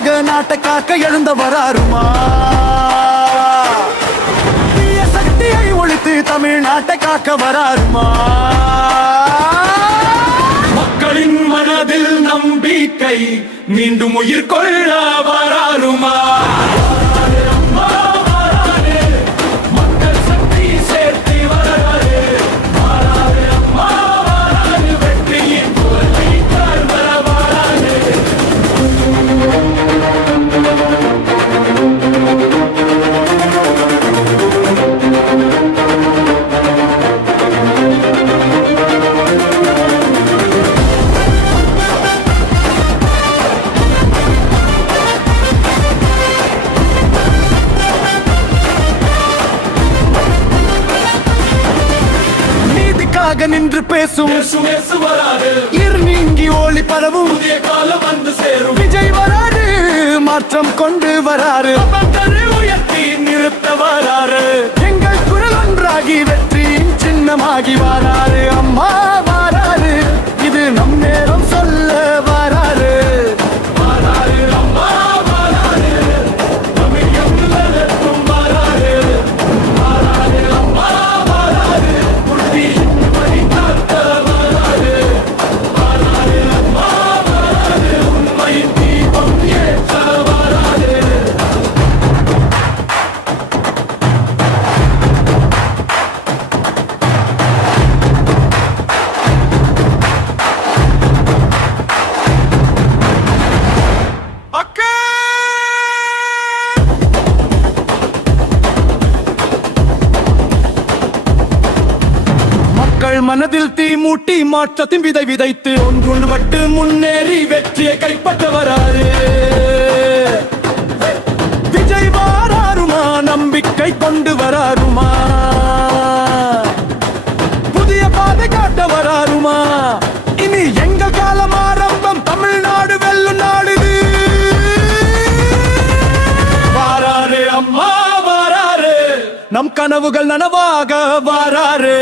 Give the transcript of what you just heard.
நீதிக்காக நாட்டை காக்க எழுந்த வராருமா தீய சக்தியை ஒழித்து தமிழ்நாட்டை காக்க வராருமா மக்களின் மனதில் நம்பிக்கை மீண்டும் உயிர் கொள்ள வராருமா நின்று பேசும் நீங்கி ஒளி பரவும் விஜய் வராரு மாற்றம் கொண்டு வராரு உயர்த்தி நிறுத்த வராரு எங்கள் குரல் ஒன்றாகி வெற்றியின் சின்னமாகி வராரு அம்மா வராரு இது நம் நேரம் சொல்ல வராரு மனதில் தீ மூட்டி மாற்றத்தின் விதை விதைத்து ஒன்றுபட்டு முன்னேறி வெற்றியை கைப்பற்ற வராரு விஜய் வராருமா நம்பிக்கை கொண்டு வராருமா புதிய பாதை காட்ட வராருமா இனி எங்கள் காலம் ஆரம்பம் தமிழ்நாடு வெல்லும் நாடு வராரு அம்மா வராரு நம் கனவுகள் நனவாக வராரு